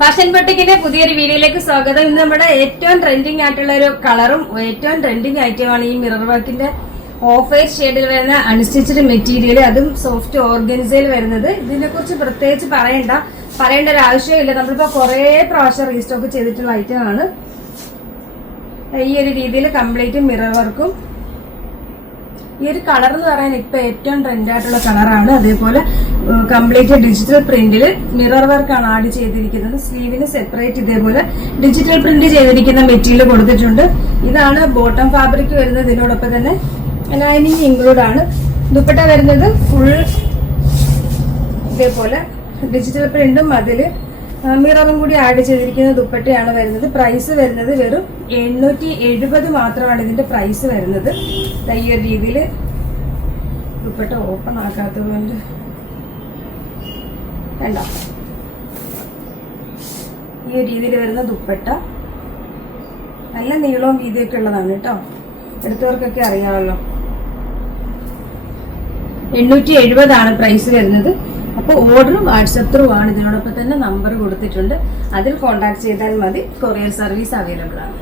Fashion ബൊട്ടിക്കിന്റെ പുതിയൊരു വീഡിയോയിലേക്ക് സ്വാഗതം. ഇന്ന് നമ്മുടെ ഏറ്റവും ട്രെൻഡിങ് ആയിട്ടുള്ള ഒരു കളറും ഏറ്റവും ട്രെൻഡിങ് ഐറ്റമാണ് ഈ മിറർ വർക്കിന്റെ ഓഫ് വൈറ്റ് ഷെയ്ഡിൽ വരുന്ന അൺസ്റ്റിച്ചഡ് മെറ്റീരിയൽ, അതും സോഫ്റ്റ് ഓർഗൻസയിൽ വരുന്നത്. ഇതിനെ കുറിച്ച് പ്രത്യേകിച്ച് പറയേണ്ട ഒരു ആവശ്യമില്ല. നമ്മളിപ്പോ കുറെ പ്രാവശ്യം റീസ്റ്റോക്ക് ചെയ്തിട്ടുള്ള ഐറ്റമാണ്. ഈ ഒരു രീതിയിൽ കംപ്ലീറ്റ് മിറർ വർക്കും. ഈ ഒരു കളർ എന്ന് പറയാൻ ഇപ്പൊ ഏറ്റവും ട്രെൻഡ് ആയിട്ടുള്ള കളറാണ്. അതേപോലെ കംപ്ലീറ്റ് ഡിജിറ്റൽ പ്രിന്റിൽ മിറർ വർക്കാണ് ആഡ് ചെയ്തിരിക്കുന്നത്. സ്ലീവിന് സെപ്പറേറ്റ് ഇതേപോലെ ഡിജിറ്റൽ പ്രിന്റ് ചെയ്തിരിക്കുന്ന മെറ്റീരിയൽ കൊടുത്തിട്ടുണ്ട്. ഇതാണ് ബോട്ടം ഫാബ്രിക് വരുന്നത്. ഇതിനോടൊപ്പം തന്നെ ലൈനിങ് ഇൻക്ലൂഡ് ആണ്. ദുപ്പട്ട വരുന്നത് ഫുൾ ഇതേപോലെ ഡിജിറ്റൽ പ്രിന്റും അതില് മിററും കൂടി ആഡ് ചെയ്തിരിക്കുന്ന ദുപ്പട്ടയാണ് വരുന്നത്. പ്രൈസ് വരുന്നത് വെറും 870 മാത്രമാണ് ഇതിന്റെ പ്രൈസ് വരുന്നത്. ഈ ഒരു രീതിയിൽ ദുപ്പട്ട ഓപ്പൺ ആക്കാത്തത് കൊണ്ട് വേണ്ട. ഈ ഒരു രീതിയിൽ വരുന്ന ദുപ്പട്ട നല്ല നീളവും വീതിയൊക്കെ ഉള്ളതാണ് കേട്ടോ. എടുത്തവർക്കൊക്കെ അറിയാമല്ലോ. 870 ആണ് പ്രൈസ് വരുന്നത്. അപ്പോൾ ഓർഡർ വാട്സപ്പ് ത്രൂ ആണ്. ഇതിനോടൊപ്പം തന്നെ നമ്പർ കൊടുത്തിട്ടുണ്ട്. അതിൽ കോൺടാക്ട് ചെയ്താൽ മതി. കൊറിയർ സർവീസ് അവൈലബിൾ ആണ്.